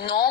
9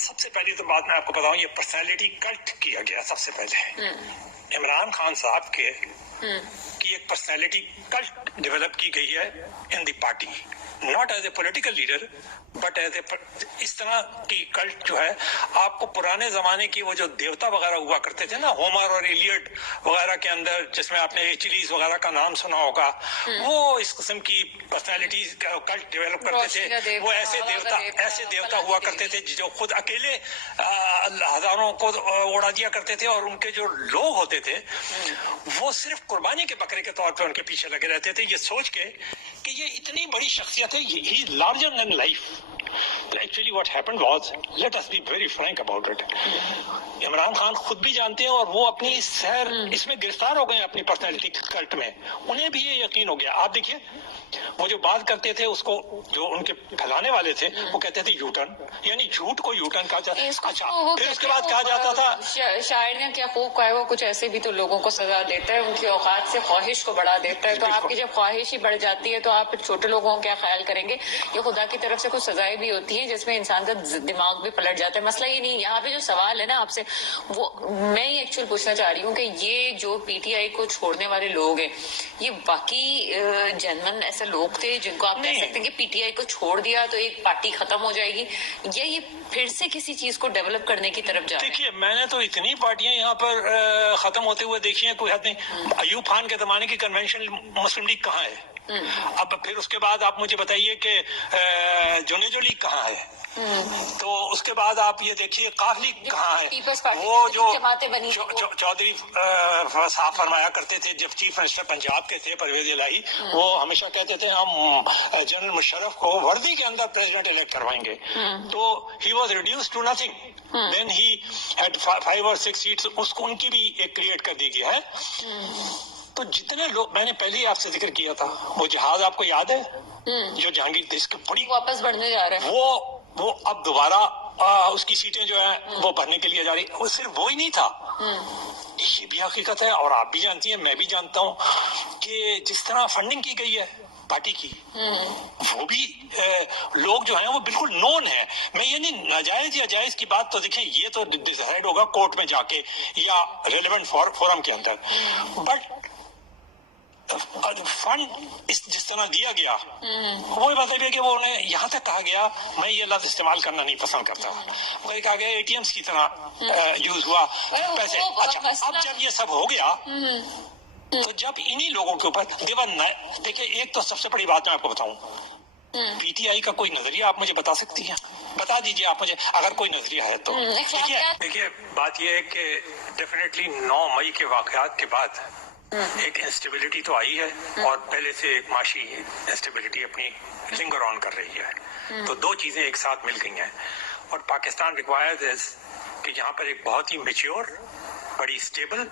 سب سے پہلی تو بات میں آپ کو بتاؤں، یہ پرسنالٹی کلٹ کیا گیا سب سے پہلے عمران خان صاحب کی ایک پرسنالٹی کلٹ ڈیولپ کی گئی ہے in the party, not as a political leader but as a اس طرح کی کلٹ جو ہے آپ کو پرانے زمانے کی وہ جو دیوتا وغیرہ ہوا کرتے تھے نا، ہومر اور ایلیٹ وغیرہ کے اندر، جس میں آپ نے ایچلیز وغیرہ کا نام سنا ہوگا، وہ اس قسم کی پرسنالٹیز کا کلٹ ڈیولپ کرتے تھے. وہ ایسے دیوتا ہوا کرتے تھے جو خود اکیلے ہزاروں کو اڑا دیا کرتے تھے، اور ان کے جو لوگ ہوتے تھے وہ صرف قربانی کے بکرے کے طور پہ ان کے پیچھے لگے رہتے تھے، یہ سوچ کے کہ یہ اتنی بڑی شخصیت ہے، he is larger than life. Actually what happened was, let us be very frank about it. Imran Khan خود بھی جانتے ہیں اور وہ اپنی اس میں گرفتار ہو گئے ہیں اپنی پرسنالٹی کلٹ میں. انہیں بھی یہ یقین ہو گیا. آپ دیکھیے وہ جو بات کرتے تھے اس کو جو ان کے پھیلانے والے تھے وہ کہتے تھے یو ٹرن، یعنی جھوٹ کو یو ٹرن کہا جاتا. اچھا پھر اس کے بعد کہا جاتا تھا شاعر نے کیا خوب کہا ہے، وہ کچھ ایسے بھی تو لوگوں کو سزا دیتا ہے، ان کی اوقات سے خواہش کو بڑھا دیتا ہے. تو آپ کی جب خواہش ہی بڑھ جاتی ہے تو آپ پھر چھوٹے لوگوں کا کیا خیال کریں گے. یہ خدا کی طرف سے کچھ سزائیں بھی ہوتی ہیں جس میں انسان کا دماغ بھی پلٹ جاتا ہے. مسئلہ یہ نہیں، یہاں پہ جو سوال ہے نا آپ سے، وہ میں یہ ایکچوئل پوچھنا چاہ رہی ہوں کہ یہ جو پی ٹی آئی کو چھوڑنے والے لوگ ہیں، یہ باقی جنمن ایسے لوگ تھے جن کو آپ کہہ سکتے ہیں کہ پی ٹی آئی کو چھوڑ دیا تو ایک پارٹی ختم ہو جائے گی، یا یہ پھر سے کسی چیز کو ڈیولپ کرنے کی طرف جا رہے ہیں؟ دیکھیے میں نے تو اتنی پارٹیاں یہاں پر ختم ہوتے ہوئے دیکھی ہیں، کوئی حد نہیں. ایوب خان کے زمانے کی کنونشن مسلم لیگ کہاں ہے؟ اب پھر اس کے بعد آپ مجھے بتائیے کہ جونیجو لیگ کہاں ہے؟ تو اس کے بعد آپ یہ دیکھیے قاف لیگ کہاں ہے؟ وہ جو چودھری صاحب فرمایا کرتے تھے جب چیف منسٹر پنجاب کے تھے پرویز الہی، وہ ہمیشہ کہتے تھے ہم جنرل مشرف کو وردی کے اندر پریزیڈنٹ الیکٹ کروائیں گے. تو he was reduced to nothing, then he had 5 اور 6 سیٹس، اس کو ان کی بھی ایک کریٹ کر دی گیا ہے. تو جتنے لوگ میں نے پہلے ہی آپ سے ذکر کیا تھا، وہ جہاز آپ کو یاد ہے جو جہانگیر دیش کی بڑی واپس بڑھنے جا رہے ہیں، وہ اب دوبارہ اس کی سیٹیں جو ہیں وہ بھرنے کے لیے جا رہی. وہ صرف وہی نہیں تھا، یہ بھی حقیقت ہے اور آپ بھی جانتی ہیں، میں بھی جانتا ہوں کہ جس طرح فنڈنگ کی گئی ہے پارٹی کی، وہ بھی لوگ جو ہیں وہ بالکل نون ہیں. میں یہ نہیں ناجائز یا جائز کی بات تو دیکھیں یہ تو ڈیسائیڈ ہوگا کورٹ میں جا کے یا ریلیونٹ فورم کے اندر، بٹ فنڈ جس طرح دیا گیا وہ مطلب ہے کہ وہ انہیں یہاں تک کہا گیا، میں یہ لفظ استعمال کرنا نہیں پسند کرتا، وہ کہا گیا اے ٹی ایمز کی طرح یوز ہوا پیسے. اچھا اب جب یہ سب ہو گیا تو جب انہی لوگوں کے اوپر دیکھیں، ایک تو سب سے بڑی بات میں آپ کو بتاؤں، پی ٹی آئی کا کوئی نظریہ آپ مجھے بتا سکتی ہیں؟ بتا دیجئے آپ مجھے اگر کوئی نظریہ ہے تو. دیکھیے بات یہ ہے کہ ڈیفینیٹلی 9 مئی کے واقعات کے بعد ایک انسٹیبلٹی تو آئی ہے، اور پہلے سے ایک معاشی انسٹیبلٹی اپنی لنگر آن کر رہی ہے. تو دو چیزیں ایک ساتھ مل گئی ہیں، اور پاکستان ریکوائرز کہ یہاں پر ایک بہت ہی میچیور، بڑی اسٹیبل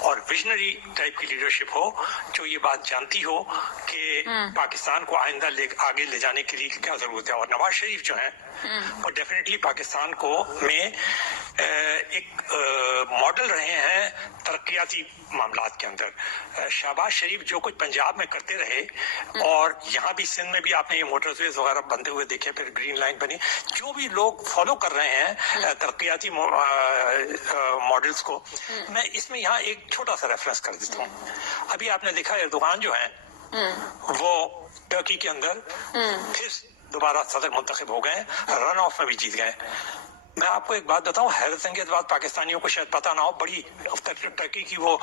اور ویژنری ٹائپ کی لیڈرشپ ہو، جو یہ بات جانتی ہو کہ پاکستان کو آئندہ آگے لے جانے کے لیے کیا ضرورت ہے. اور نواز شریف جو ہیں وہ ڈیفینیٹلی پاکستان کو میں ایک ماڈل رہے ہیں ترقیاتی معاملات کے اندر. شہباز شریف جو کچھ پنجاب میں کرتے رہے، اور یہاں بھی سندھ میں بھی آپ نے یہ موٹر ویز وغیرہ بنتے ہوئے دیکھے، پھر گرین لائن بنی، جو بھی لوگ فالو کر رہے ہیں ترقیاتی ماڈلز کو. میں اس میں یہاں ایک چھوٹا سا ریفرنس کر دیتا ہوں. ابھی آپ نے دیکھا ایردوغان جو ہیں وہ ٹرکی کے اندر پھر دوبارہ صدر منتخب ہو گئے، رن آف میں بھی جیت گئے. میں آپ کو ایک بات بتاؤں، حیرت انگیز بات، پاکستانیوں کو شاید پتہ نہ ہو، بڑی ٹرکی کی وہ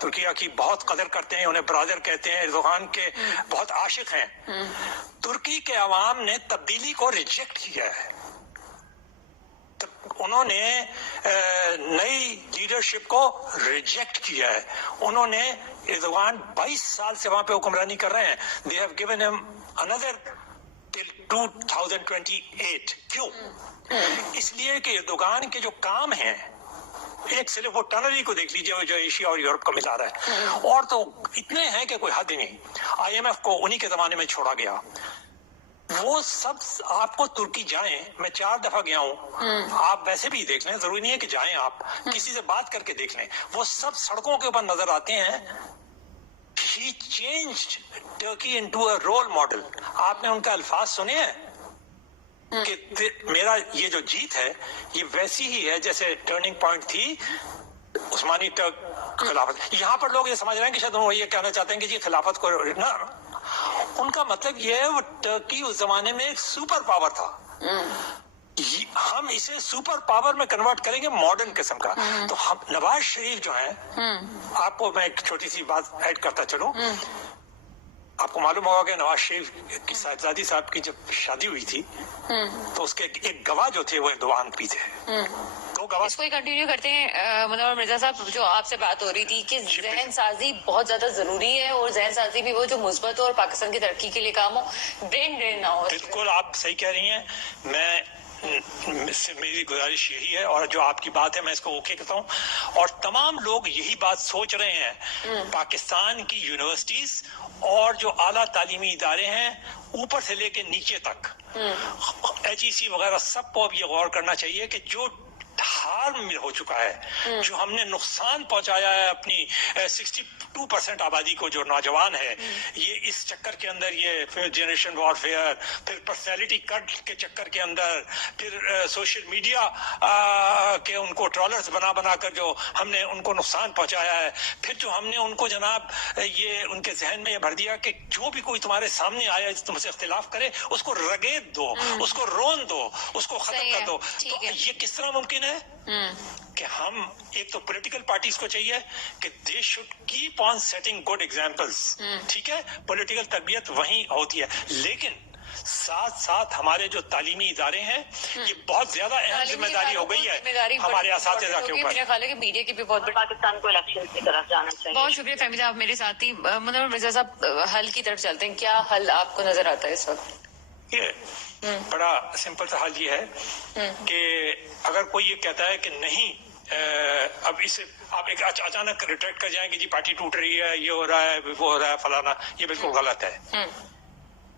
ترکیہ کی بہت قدر کرتے ہیں، انہیں برادر کہتے ہیں، ایردوغان کے بہت عاشق ہیں. ترکی کے عوام نے تبدیلی کو ریجیکٹ کیا ہے. انہوں نے نئی لیڈرشپ کو ریجیکٹ کیا ہے. انہوں نے ایردوغان 22 سال سے وہاں پہ حکمرانی کر رہے ہیں. they have given him another till 2028. کیوں؟ اس لیے کہ ایردوغان کے جو کام ہیں، ایک صرف وہ ٹنری کو دیکھ لیجئے جو ایشیا اور یورپ کو ملا رہا ہے، اور تو اتنے ہیں کہ کوئی حد ہی نہیں. آئی ایم ایف کو انہی کے زمانے میں چھوڑا گیا. وہ سب آپ کو ترکی جائیں، میں 4 دفعہ گیا ہوں، آپ ویسے بھی دیکھ لیں، ضروری نہیں ہے کہ جائیں، آپ کسی سے بات کر کے دیکھ لیں، وہ سب سڑکوں کے اوپر نظر آتے ہیں. He changed Turkey into a role model. آپ نے ان کا الفاظ سنے ہیں؟ کہ میرا یہ جو جیت ہے یہ ویسی ہی ہے جیسے ٹرننگ پوائنٹ تھی عثمانی ٹرک خلافت. یہاں پر لوگ یہ سمجھ رہے ہیں کہ شاید وہ یہ کہنا چاہتے ہیں کہ جی خلافت کو نا، ان کا مطلب یہ ہے وہ ٹرکی اس زمانے میں ایک سپر پاور تھا. ہم اسے سپر پاور میں کنورٹ کریں گے ماڈرن قسم کا. تو ہم نواز شریف جو ہیں، آپ کو میں ایک چھوٹی سی بات ایڈ کرتا چلوں. آپ کو معلوم ہوگا کہ نواز شریف کی صاحبزادی صاحب کی جب شادی ہوئی تھی تو اس کے ایک گواہ جو تھے وہ اردوان بھی تھے. دو گواہ. اس کو کنٹینیو کرتے ہیں منور مرزا صاحب. جو آپ سے بات ہو رہی تھی کہ ذہن سازی بہت زیادہ ضروری ہے، اور ذہن سازی بھی وہ جو مثبت ہو اور پاکستان کی ترقی کے لیے کام ہو، برین ڈرین نہ ہو. بالکل آپ صحیح کہہ رہی ہیں. میری گزارش یہی ہے، اور جو آپ کی بات ہے میں اس کو اوکے کہتا ہوں، اور تمام لوگ یہی بات سوچ رہے ہیں. پاکستان کی یونیورسٹیز اور جو اعلیٰ تعلیمی ادارے ہیں اوپر سے لے کے نیچے تک، HEC وغیرہ، سب کو اب یہ غور کرنا چاہیے کہ جو ہارم ہو چکا ہے، جو ہم نے نقصان پہنچایا ہے اپنی 62% آبادی کو جو نوجوان ہے، یہ اس چکر کے اندر، یہ پھر جنریشن وارفیئر، پھر پرسنالٹی کٹ کے چکر کے اندر، پھر سوشل میڈیا کے ان کو ٹرالرز بنا بنا کر جو ہم نے ان کو نقصان پہنچایا ہے، پھر جو ہم نے ان کو جناب یہ ان کے ذہن میں یہ بھر دیا کہ جو بھی کوئی تمہارے سامنے آیا تم سے اختلاف کرے اس کو رگیت دو، اس کو رون دو، اس کو ختم کر دو. تو یہ کس طرح ممکن ہے کہ ہم ایک تو پولیٹیکل پارٹیز کو چاہیے کہ they should keep on setting good examples. ٹھیک ہے، پولیٹیکل تربیت وہیں ہوتی ہے، لیکن ساتھ ساتھ ہمارے جو تعلیمی ادارے ہیں یہ بہت زیادہ اہم ذمہ داری ہو گئی ہے ہمارے اساتذہ کے اوپر. میرا خیال ہے کہ میڈیا کی بھی بہت پاکستان کو الیکشن کی طرف جانا چاہیے. بہت شکریہ فہمید. آپ میرے ساتھ ہی. منور مرزا صاحب، حل کی طرف چلتے ہیں. کیا حل آپ کو نظر آتا ہے اس وقت؟ یہ بڑا سمپل سا حل یہ ہے کہ اگر کوئی یہ کہتا ہے کہ نہیں اب اسے آپ ایک اچانک ریٹریکٹ کر جائیں کہ جی پارٹی ٹوٹ رہی ہے، یہ ہو رہا ہے، وہ ہو رہا ہے، فلانا، یہ بالکل غلط ہے.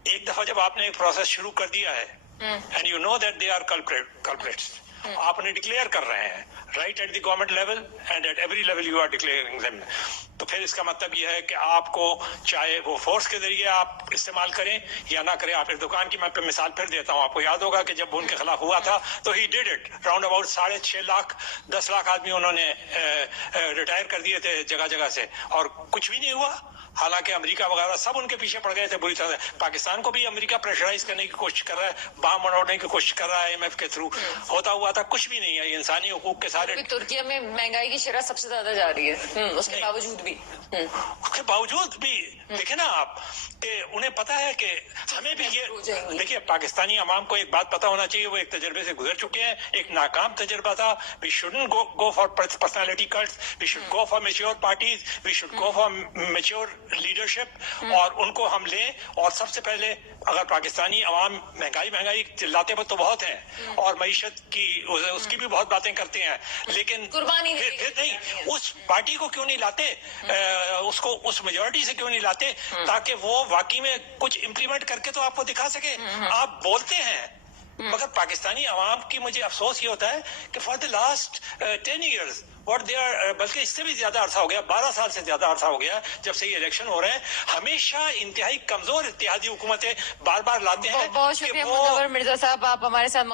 ایک دفعہ جب آپ نے ایک پروسیس شروع کر دیا ہے and you know that they are culprits, آپ انہیں ڈکلیئر کر رہے ہیں right at the government level and at every level you are declaring them, تو پھر اس کا مطلب یہ ہے کہ آپ کو چاہے وہ فورس کے ذریعے آپ استعمال کریں یا نہ کریں. آپ دکان کی میں مثال پھر دیتا ہوں. آپ کو یاد ہوگا کہ جب ان کے خلاف ہوا تھا تو he did it. Round about 6.5 lakh 10 lakh آدمی انہوں نے ریٹائر کر دیے تھے جگہ جگہ سے، اور کچھ بھی نہیں ہوا. حالانکہ امریکہ وغیرہ سب ان کے پیچھے پڑ گئے تھے بری طرح سے. پاکستان کو بھی امریکہ پریشرائز کرنے کی کوشش کر رہا ہے، بام اڑانے کی کوشش کر رہا ہے IMF کے تھرو. ہوتا ہوا تھا کچھ بھی نہیں ہے. یہ انسانی حقوق کے سارے ترکیہ میں مہنگائی کی شرح سب سے زیادہ جا رہی ہے، اس کے باوجود بھی دیکھیں نا آپ کہ انہیں پتا ہے کہ ہمیں بھی یہ دیکھیے پاکستانی عوام کو ایک بات پتا ہونا چاہیے، وہ ایک تجربے سے گزر چکے ہیں. ایک ناکام تجربہ تھا. We shouldn't go for personality cults, we should go for mature parties, we should go for mature leadership, اور ان کو ہم لیں. اور سب سے پہلے اگر پاکستانی عوام مہنگائی چلاتے پر تو بہت ہیں، اور معیشت کی اس کی بھی بہت باتیں کرتے ہیں، لیکن قربانی پھر نہیں اس پارٹی کو کیوں نہیں لاتے، اس کو اس میجورٹی سے کیوں نہیں لاتے تاکہ وہ واقعی میں کچھ امپلیمنٹ کر کے تو آپ کو دکھا سکے. آپ بولتے ہیں مگر پاکستانی عوام کی مجھے افسوس یہ ہوتا ہے کہ for the last 10 years what they are, بلکہ اس سے بھی زیادہ عرصہ ہو گیا، 12 سال سے زیادہ عرصہ ہو گیا جب سے یہ الیکشن ہو رہے ہیں، ہمیشہ انتہائی کمزور اتحادی حکومتیں بار بار لاتے ہیں. بہت شکریہ منور مرزا صاحب، آپ ہمارے ساتھ